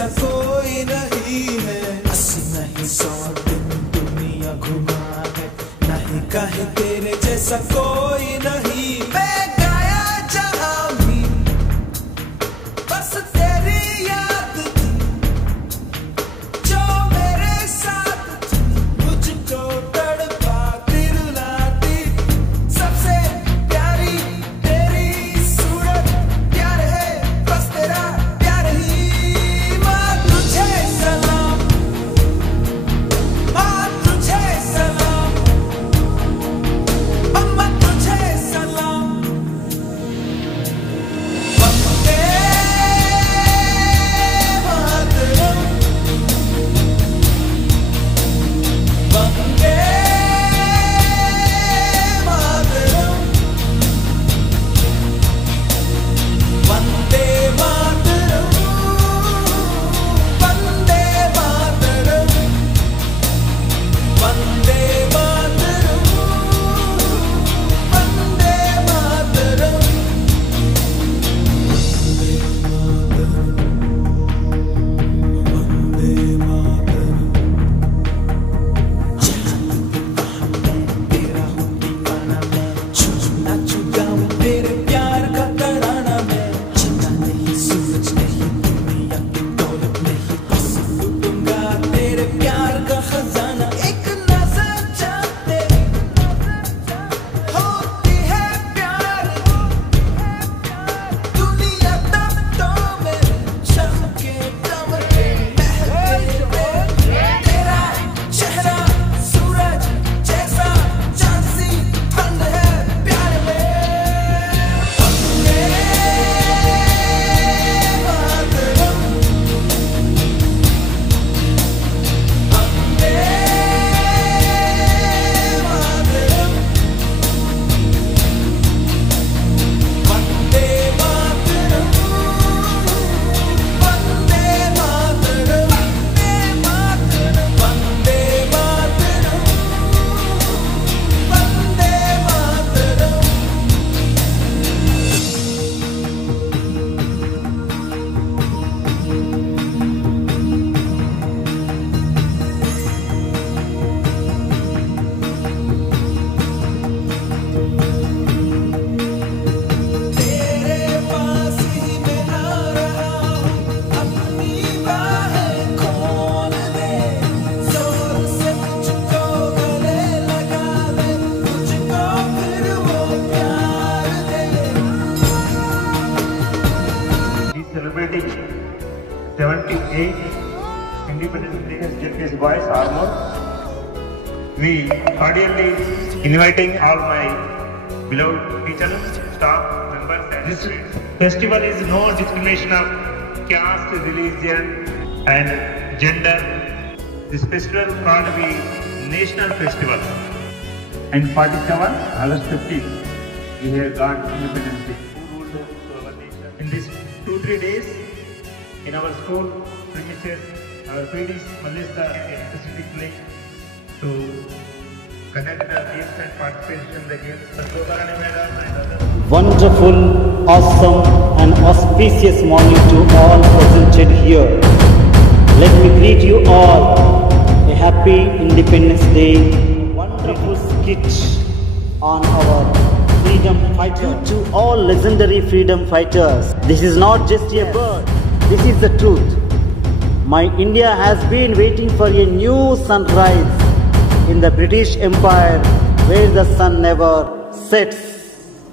जैसा कोई नहीं है। 80 नहीं 100 दिन दुनिया घुमा है, नहीं कहीं तेरे जैसा कोई नहीं। मैं गाया जहां भी बस तेरी याद थी, जो मेरे साथ थी, मुझको तड़पाती रुलाती। सबसे प्यारी तेरी सूरत, प्यार है बस तेरा प्यार ही। माँ तुझे सलाम, माँ तुझे सलाम, अम्मा तुझे सलाम। वंदे मातरम, वंदे मातरम, वंदे मातरम, वंदे मातरम, वंदे मातरम, वंदे मातरम। वंदे मातरम, तेरा हूँ दीवाना मैं, नाचूं गाऊं तेरे प्यार का तराना मैं। चिंता नहीं सूरज नहीं दुनिया की दौलत नहीं, बस लूटूंगा तेरे प्यार का खजाना। एक नजर चाहते होती है प्यार, दुनिया तब तो मेरे चमके दमके महके। तेरा चेहरा सूरज जैसा, चांद सी ठंड है प्यार में। वंदे मातरम, वंदे मातरम, वंदे मातरम, वंदे मातरम, वंदे मातरम, वंदे मातरम। तेरे पास ही मैं आ रहा हूँ, अपनी बाहें खोल दे, जोर से मुझको गले लगा दे, मुझको फिर वो प्यार दे। He is celebrating 78th Independence Day has just his voice armor. We cordially inviting all my beloved teachers, staff members. This festival is no discrimination of caste, religion and gender. This festival called to be national festival. And 47 August 15th, we have got Independence Day. Who ruled our nation? In these 2-3 days, in our school premises, our PDs Melissa specifically to conduct the games and participation in the games. Satodarani Madam and others. Wonderful, awesome and auspicious morning to all presented here. Let me greet you all a happy Independence Day. Wonderful skit on our freedom fighter. To all legendary freedom fighters, this is not just a bird, this is the truth. My India has been waiting for a new sunrise in the British Empire where the sun never sets.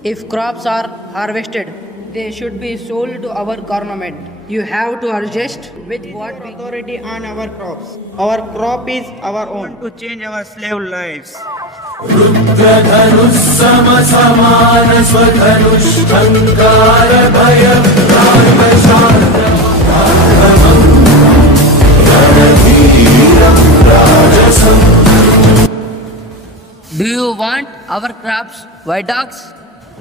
If crops are harvested, they should be sold to our government. You have to adjust with what authority on our crops. Our crop is our own. To change our slave lives. रुद्रधनुः समसमान स्वधनुः अहंकार भयं रागशास्त्रमं रणधीरं राजसं। Do you want our crops, white dogs?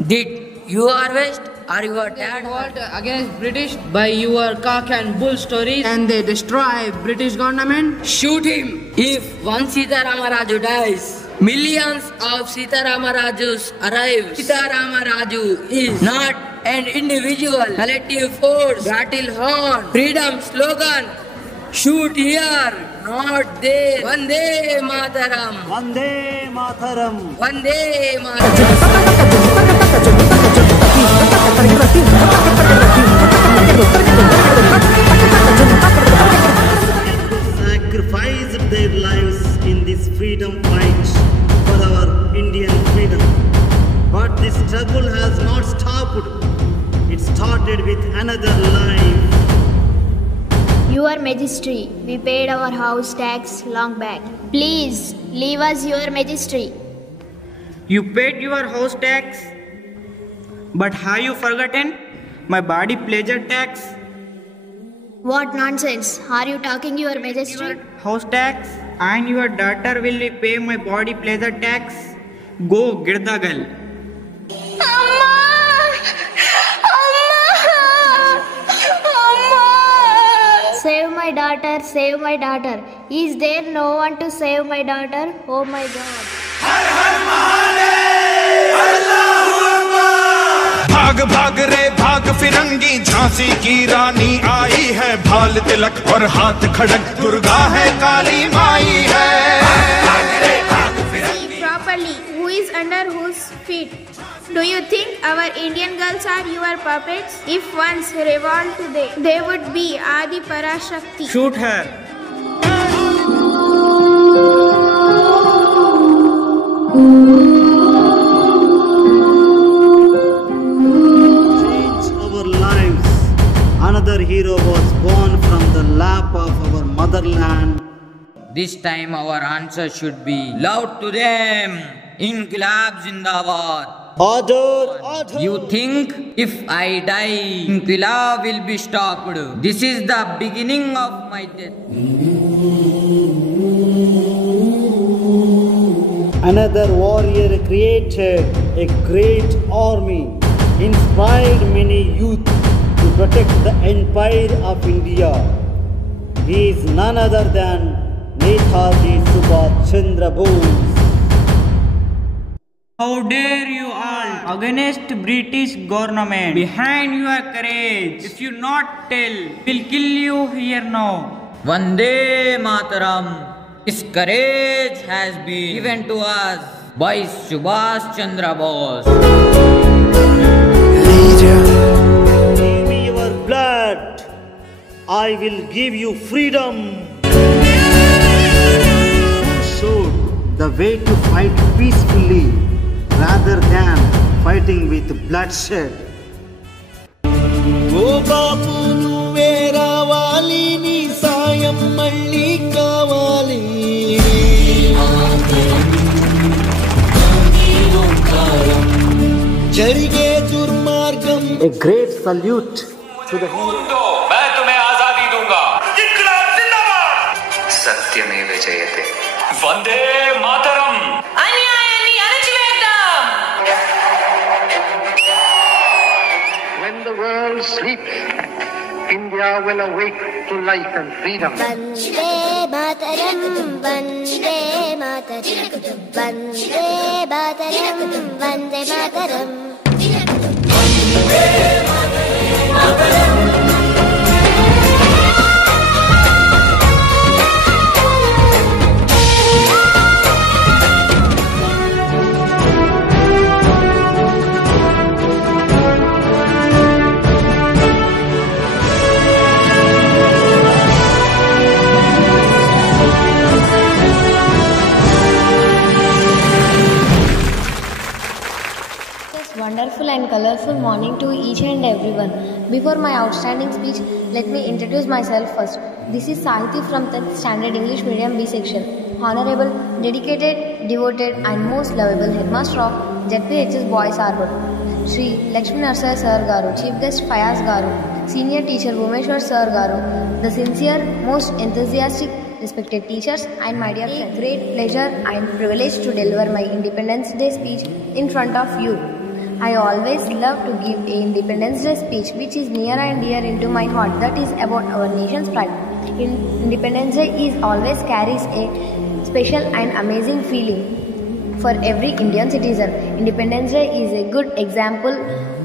Did you harvest or your dad Fought against British by your cock and bull stories, and they destroy British government. shoot him if one Sita Ramaraju dies? Millions of Sitarama Rajus arrived. Sitarama Raju is not an individual, collective force. Battle horn, freedom slogan. Shoot here, not there. Vande Mataram. Vande Mataram. Vande Mataram. Sacrificed their lives in this freedom fight for our Indian freedom. But this struggle has not stopped. It started with another life. Your Majesty, we paid our house tax long back. Please leave us, Your Majesty. You paid your house tax, but have you forgotten my body pleasure tax? What nonsense are you talking, Your Majesty? Your house tax and your daughter will pay my body pleasure tax. Go, Girdagal. Save my daughter, save my daughter. Is there no one to save my daughter? Oh my God. भाग भाग रे भाग फिरंगी झांसी की रानी आई है भाल तिलक और हाथ खड़क दुर्गा है काली माई है See properly who is under whose feet. Do you think our Indian girls are your puppets? If once revolt they would be Adi Parashakti. Shoot her. Change our lives. Another hero was born from the lap of our motherland. This time our answer should be loud to them. Inqilab Zindabad. Order, order. You think if I die, Inqilab will be stopped? This is the beginning of my death. Another warrior created a great army, inspired many youth to protect the empire of India. He is none other than Netaji Subhash Chandra Bose. How dare you all against British government? Behind your courage. If you not tell, we'll kill you here now. Vande Mataram. This courage has been given to us by Subhash Chandra Bose. Give me your blood. I will give you freedom. Who showed the way to fight peacefully rather than fighting with bloodshed? ఓ బాపు నువ్వే రావాలి నీ సాయం మళ్ళీ కావాలి జరిగే దుర్మార్గం A great salute to the मैं तुम्हें आजादी दूंगा इंकलाब जिंदाबाद सत्यमेव जयते Vande Mataram अन्यायाన్ని అణచివేద్దాం When the world sleeps, India will awake to life and freedom. Vande Mataram, Vande Mataram, Vande Mataram, Vande Mataram. Wonderful and colorful morning to each and everyone. Before my outstanding speech, let me introduce myself first. This is Sahiti from 10th Standard English Medium B section. Honorable, dedicated, devoted and most lovable Headmaster of ZPHS Boys Harbour, Shri Lakshmi Narsai Sir Garu, Chief Guest Fayaz Garu, Senior Teacher Bhumeshwar Sir Garu, the sincere, most enthusiastic, respected teachers and my dear friends. Great pleasure and privilege to deliver my Independence Day speech in front of you. I always love to give a Independence Day speech which is near and dear into my heart, that is about our nation's pride. Independence Day is always carries a special and amazing feeling. for every Indian citizen. Independence Day is a good example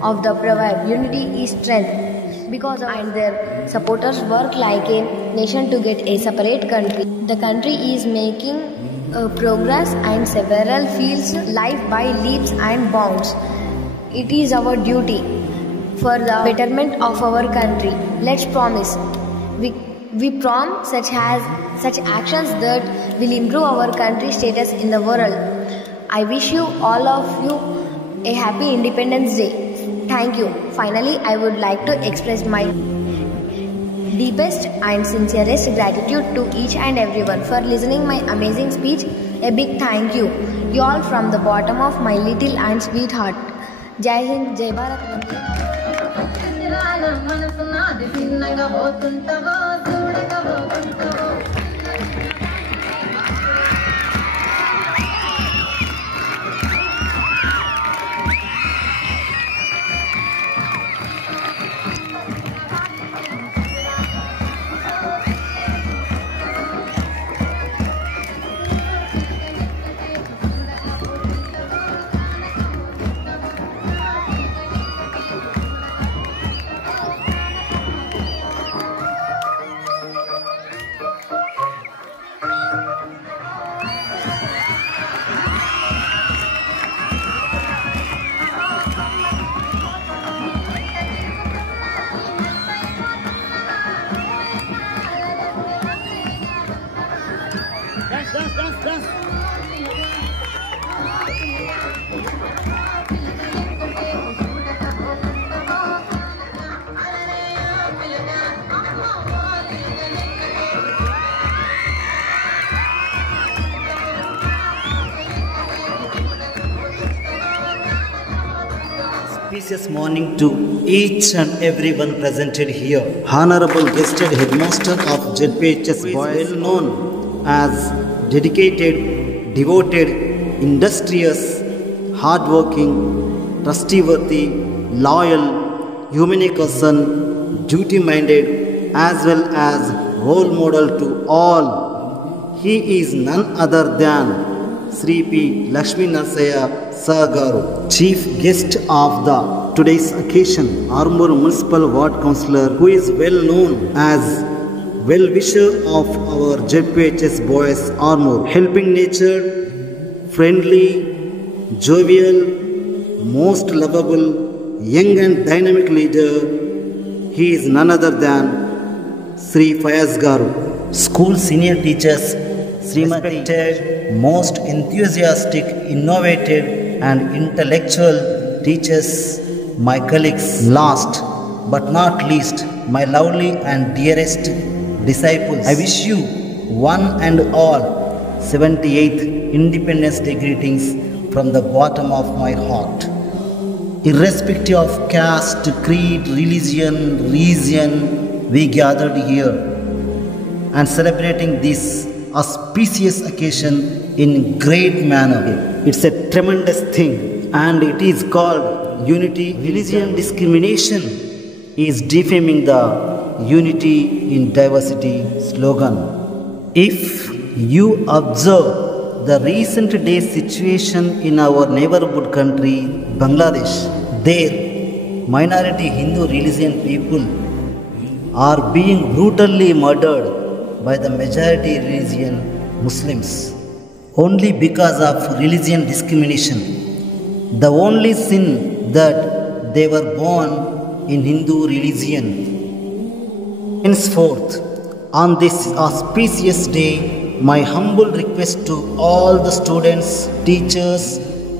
of the provide unity is strength. Because and their supporters work like a nation to get a separate country. The country is making progress in several fields, life by leaps and bounds. It is our duty for the betterment of our country. Let's promise. We promise such actions that will improve our country's status in the world. I wish you all of you a happy Independence Day. Thank you. Finally, I would like to express my deepest and sincerest gratitude to each and everyone for listening my amazing speech. A big thank you. You all from the bottom of my little and sweet heart. Jai Hind, Jai Bharat. Auspicious morning to each and everyone presented here. Honorable guested headmaster of ZPHS Boys, well known as dedicated, devoted, industrious, hardworking, trustworthy, loyal, humane person, duty-minded, as well as role model to all. He is none other than Sri P. Lakshmi Narsaya Sagaru, chief guest of the today's occasion, Armoor Municipal Ward Councillor, who is well known as well-wisher of our ZPHS Boys Armoor, helping nature, friendly, jovial, most lovable, young and dynamic leader. He is none other than Sri Fayaz Garu. School senior teachers, Srimati, most enthusiastic, innovative and intellectual teachers, my colleagues, last but not least, my lovely and dearest disciples. I wish you one and all 78th Independence Day greetings from the bottom of my heart. Irrespective of caste, creed, religion, region, we gathered here and celebrating this auspicious occasion in great manner. It's a tremendous thing and it is called unity. Religion discrimination is defaming the unity in diversity slogan. If you observe the recent day situation in our neighborhood country, Bangladesh, there minority Hindu religion people are being brutally murdered by the majority religion Muslims only because of religion discrimination. The only sin that they were born in Hindu religion. Henceforth, on this auspicious day, my humble request to all the students, teachers,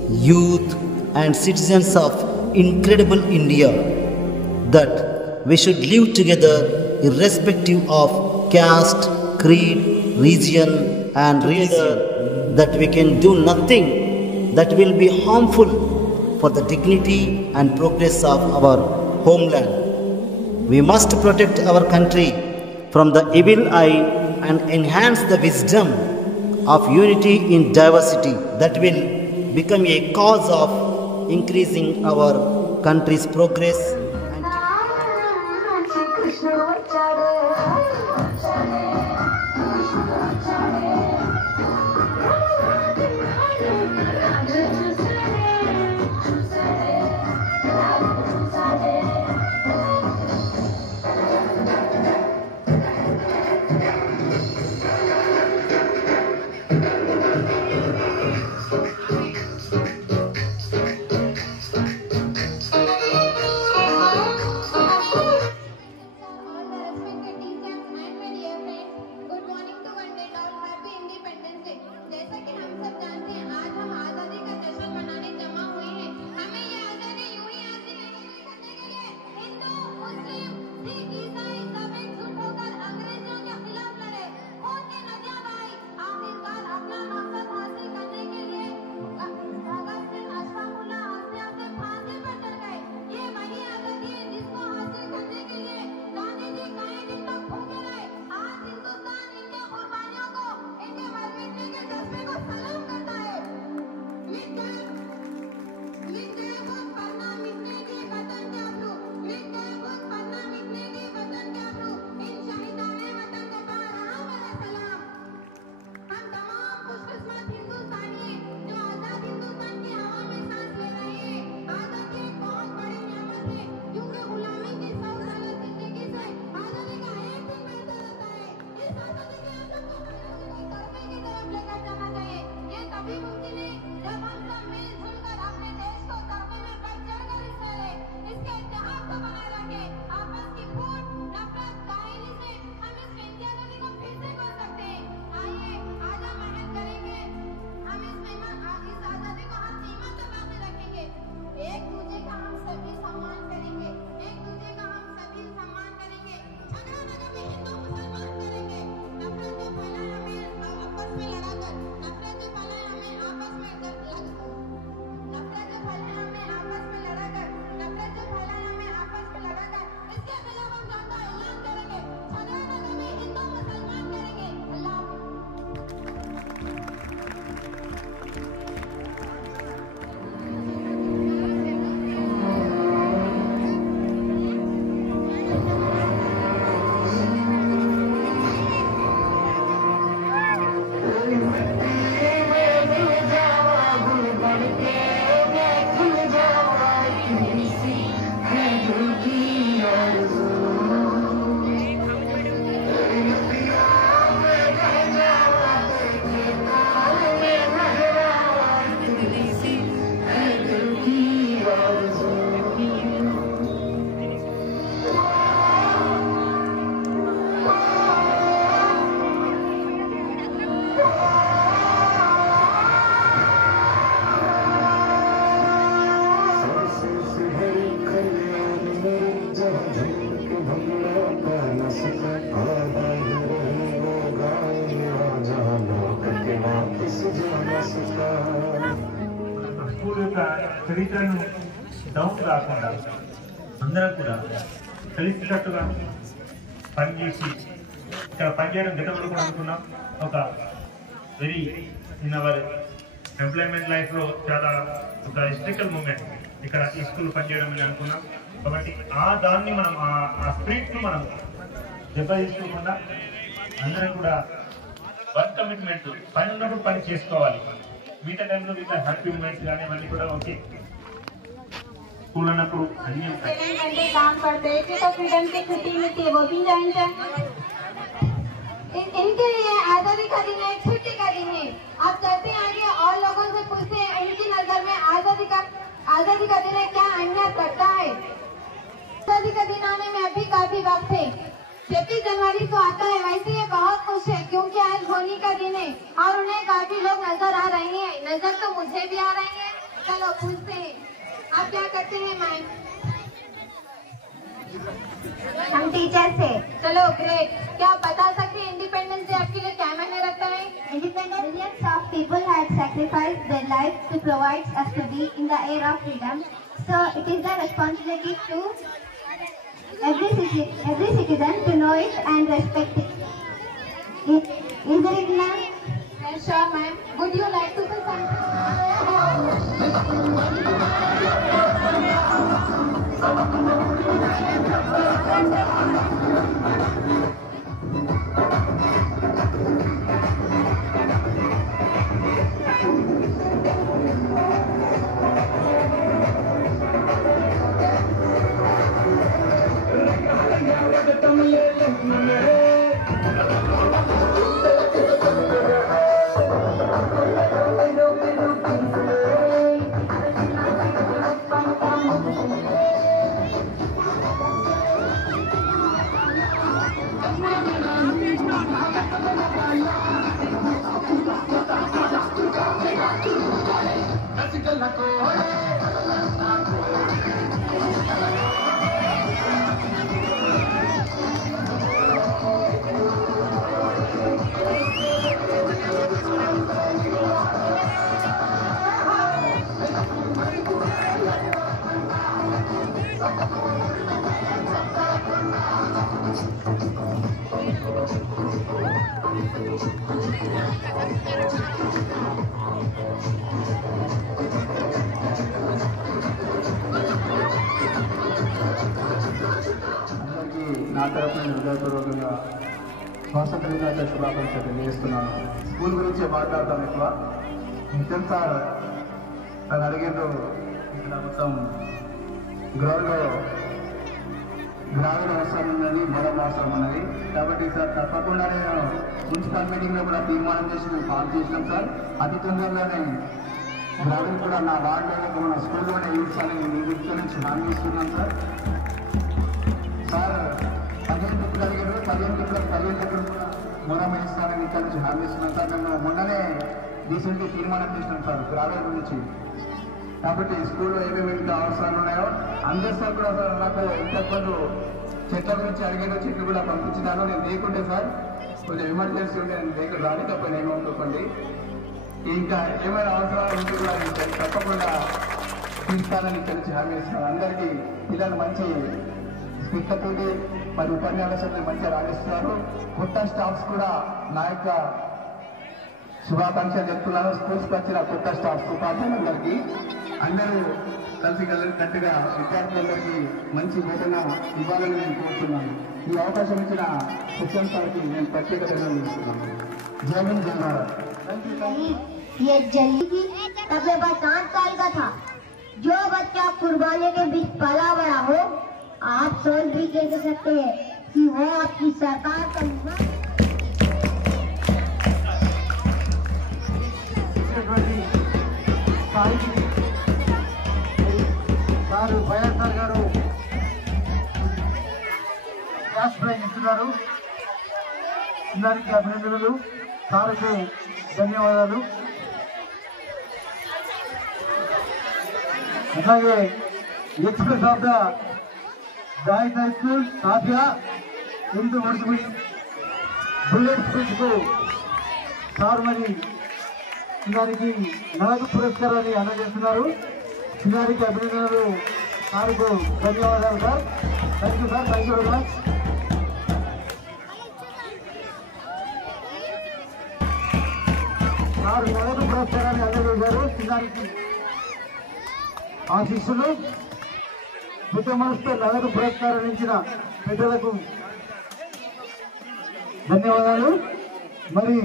youth and citizens of incredible India that we should live together irrespective of caste, creed, region and religion, that we can do nothing that will be harmful for the dignity and progress of our homeland. We must protect our country from the evil eye and enhance the wisdom of unity in diversity that will become a cause of increasing our country's progress. School యొక్క చరిత్రను down కాకుండా అందరం కూడా కలిసికట్టుగా పనిచేసి ఇక్కడ పనిచేయడం గతంలో కూడా అనుకున్నాం. ఒక వెరీ ఇన్ అవర్ ఎంప్లాయ్మెంట్ లైఫ్లో చాలా ఒక హిస్టరికల్ మూమెంట్ ఇక్కడ ఈ స్కూల్ పనిచేయడం అని అనుకున్నాం. కాబట్టి ఆ దాన్ని మనం ఆ స్పిరిట్ను మనం దెబ్బతీసుకోకుండా అందరం కూడా వర్క్ కమిట్మెంట్ పని ఉన్నప్పుడు పని చేసుకోవాలి. మిగతా టైంలో మిగతా హ్యాపీ మూమెంట్స్ కానీ అవన్నీ కూడా ఓకే. स्कूल अभी काम करते तो फ्रीडम की छुट्टी मिलती है वो भी जानते हैं। इनके लिए आजादी का दिन है, छुट्टी का दिन है। आप चलते आगे और लोगों से पूछते हैं इनकी नजर में आजादी का दिन है क्या अन्याय करता है। आजादी का दिन आने में अभी काफी वक्त है। 26 जनवरी तो आता है, वैसे ये बहुत खुश है क्योंकि आज होली का दिन है और उन्हें काफी लोग नजर आ रहे हैं। नजर तो मुझे भी आ रही है। चलो पूछते हैं आप क्या करते हैं मैम? हम टीचर्स है। चलो ग्रेट। क्या आप बता सकते हैं इंडिपेंडेंस डे आपके लिए क्या मायने रखता है? Independence, millions of people had sacrificed their lives to provide us to be in the era of freedom. So it is the responsibility to every citizen to know it and respect it. Isn't it, ma'am? Yes, sure, ma'am. Would you like to say something? నా తరఫున హృదయపూర్వకంగా స్వాతంత్ర దినోత్సవ శుభాకాంక్షలు తెలియజేస్తున్నాను. School గురించి మాట్లాడతాను ఎక్కువ. నిత్యం సార్ నన్ను అడిగిండ్రు ఇక్కడ మొత్తం గ్రౌండ్లో గ్రామీణ అవసరం ఉన్నది, బలం అవసరం ఉన్నది. కాబట్టి సార్ తప్పకుండా నేను మున్సిపల్ మీటింగ్లో కూడా తీర్మానం చేసి మేము పాస్ చేసినాం సార్. అతి తొందరలోనే గ్రామీణ కూడా నా వార్డులో మన స్కూల్లోనే ఇస్తానని నిధుల నుంచి హామీ ఇస్తున్నాం సార్. సార్ 15 టిప్పులు అడిగారు, 15 టిప్పులు కూడా మూలమ ఇస్తానని ఇక్కడ నుంచి హామీ ఇస్తున్నాం సార్. మేము మొన్ననే రీసెంట్గా తీర్మానం చేసినాం సార్ గ్రామీణ గురించి. కాబట్టి స్కూల్లో ఏమేమి ఇంత అవసరాలు ఉన్నాయో అందరూ సార్ కూడా సార్ నాకు ఇంతకుముందు చెట్ల గురించి అడిగారు, చెట్లు కూడా పంపించినాను. నేను లేకుంటే సార్ కొంచెం ఎమర్జెన్సీ ఉంటే నేను లేక రానికపోయినా ఏమనుకోండి. ఇంకా ఏమైనా అవసరాలు ఉంటే కూడా నేను తప్పకుండా తీర్చాలని ఇక్కడ నుంచి హామీ ఇస్తున్నాను. అందరికీ పిల్లలు మంచి స్పీకర్తోటి మరి ఉపన్యాసాన్ని మంచిగా రాణిస్తున్నారు. కొత్త స్టాఫ్స్ కూడా నా యొక్క శుభాకాంక్షలు చెప్తున్నాను. స్కూల్స్కి వచ్చిన కొత్త స్టాఫ్స్ ఉపాధ్యాయులందరికీ అందరూ కలిసి గట్టిగా విద్యార్థులందరికీ మంచి వేతన ఇవ్వాలని నేను కోరుతున్నాను. ఈ అవకాశం ఇచ్చిన శిక్షణ సార్కి నేను ప్రత్యేక ధన్యవాదాలు ఇస్తున్నాను. జై హింద్, జై భారత్. ये जल्दी तब मैं 5 साल का था. जो बच्चा कुर्बानी के बीच पला बड़ा हो, आप सोच भी कह सकते हैं कि वो आपकी सरकार का సార్ వైఎస్ఆర్ గారు క్యాష్ ప్రైజ్ ఇస్తున్నారు. అందరికీ అభినందనలు, సార్కి ధన్యవాదాలు. అలాగే express of the guys high school Safia ఇందు ఉడికి బుల్లెట్ స్పీచ్ కు సార్ మరి వారికి నగదు పురస్కారాన్ని అందజేస్తున్నారు. వారికి అభినందనలు, సార్కు ధన్యవాదాలు sir. Thank you sir, thank you very much. Sir నగదు పురస్కారాన్ని అందజేశారు. వారికి ఆశీస్సులు. పెద్ద మనసుతో నగదు పురస్కారం ఇచ్చిన పెద్దలకు ధన్యవాదాలు. మరి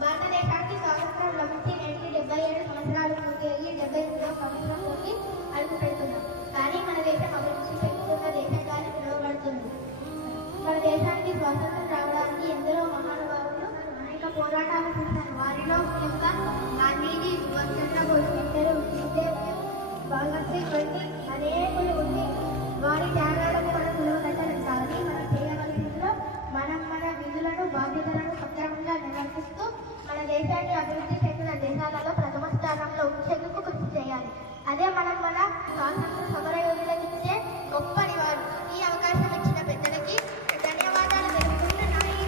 భారతదేశానికి స్వాతంత్రం లభించి నేటికి 77 సంవత్సరాలు పూర్తయ్యి 78వ సంవత్సరంలోకి అడుగు పెడుతున్నాం. కానీ మన దేశం అభివృద్ధి చెందుతున్న దేశంగానే పిలువబడుతుంది. మన దేశానికి స్వాతంత్రం రావడానికి ఎందరో మహానుభావులు అనేక పోరాటాలు చేశారు. వారిలో ముఖ్యంగా గాంధీజీ, సుభాష్ చంద్రబోస్, నెహ్రూ, సుఖదేవ్, భగత్ సింగ్ వంటి అనేకులు ఉండి వారి త్యాగాలకు మనం నిలవగట్టడం కానీ మనం చేయవలసిందిలో మనం మన విధులను, బాధ్యతలను సక్రమంగా నిర్వర్తిస్తూ మన దేశాన్ని అభివృద్ధి చెందిన దేశాలలో ప్రథమ స్థానంలో ఉంచేందుకు కృషి చేయాలి. అదే మనం మన స్వాతంత్ర సమర యోధులకు ఇచ్చే గొప్ప నివాళి. ఈ అవకాశం ఇచ్చిన పెద్దలకి ధన్యవాదాలు తెలుపుకుంటూ నా ఈ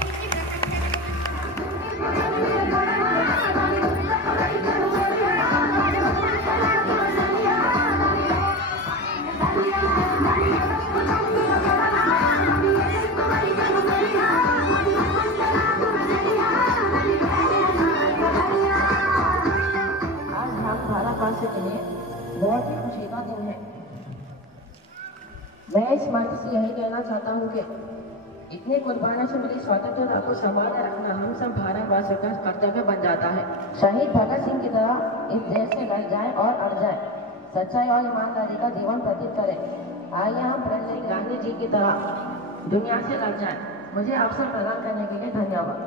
भारतवासियों के लिए बहुत ही खुशी का दिन है। मैं इस मंच से यही कहना चाहता हूँ कि इतनी कुर्बानियों से मिली स्वतंत्रता को संभाल रखना हम सब भारतवासियों का कर्तव्य बन जाता है। शहीद भगत सिंह की तरह इस देश से लड़ जाए और अड़ जाए, सच्चाई और ईमानदारी का जीवन व्यतीत करें। आइए हम प्रेसिडेंट गांधी जी की तरह दुनिया से लड़ जाए। मुझे अवसर प्रदान करने के लिए धन्यवाद।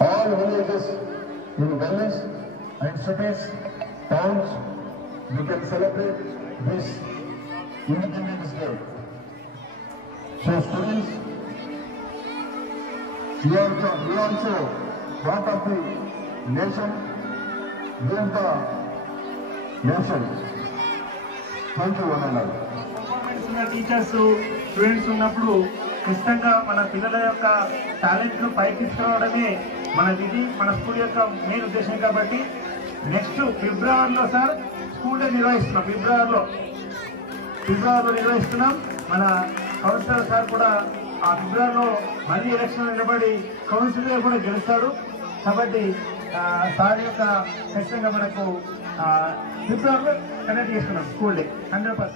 all villages in villages and cities, towns, we can celebrate this Independence Day. So students, we also part of the nation game the nation. Thank you అన్నారు. టీచర్స్ స్టూడెంట్స్ ఉన్నప్పుడు ఖచ్చితంగా మన పిల్లల యొక్క టాలెంట్ను పైకి తీసుకురావడమే మన విధి, మన స్కూల్ యొక్క మెయిన్ ఉద్దేశం. కాబట్టి నెక్స్ట్ ఫిబ్రవరిలో సార్ స్కూల్ డే నిర్వహిస్తున్నాం. ఫిబ్రవరిలో నిర్వహిస్తున్నాం. మన కౌన్సిలర్ సార్ కూడా ఆ ఫిబ్రవరిలో మళ్ళీ ఎలక్షన్ నిలబడి కౌన్సిలర్ కూడా గెలుస్తాడు. కాబట్టి సార్ యొక్క ఖచ్చితంగా మనకు ఫిబ్రవరిలో కండక్ట్ చేస్తున్నాం స్కూల్ డే 100%.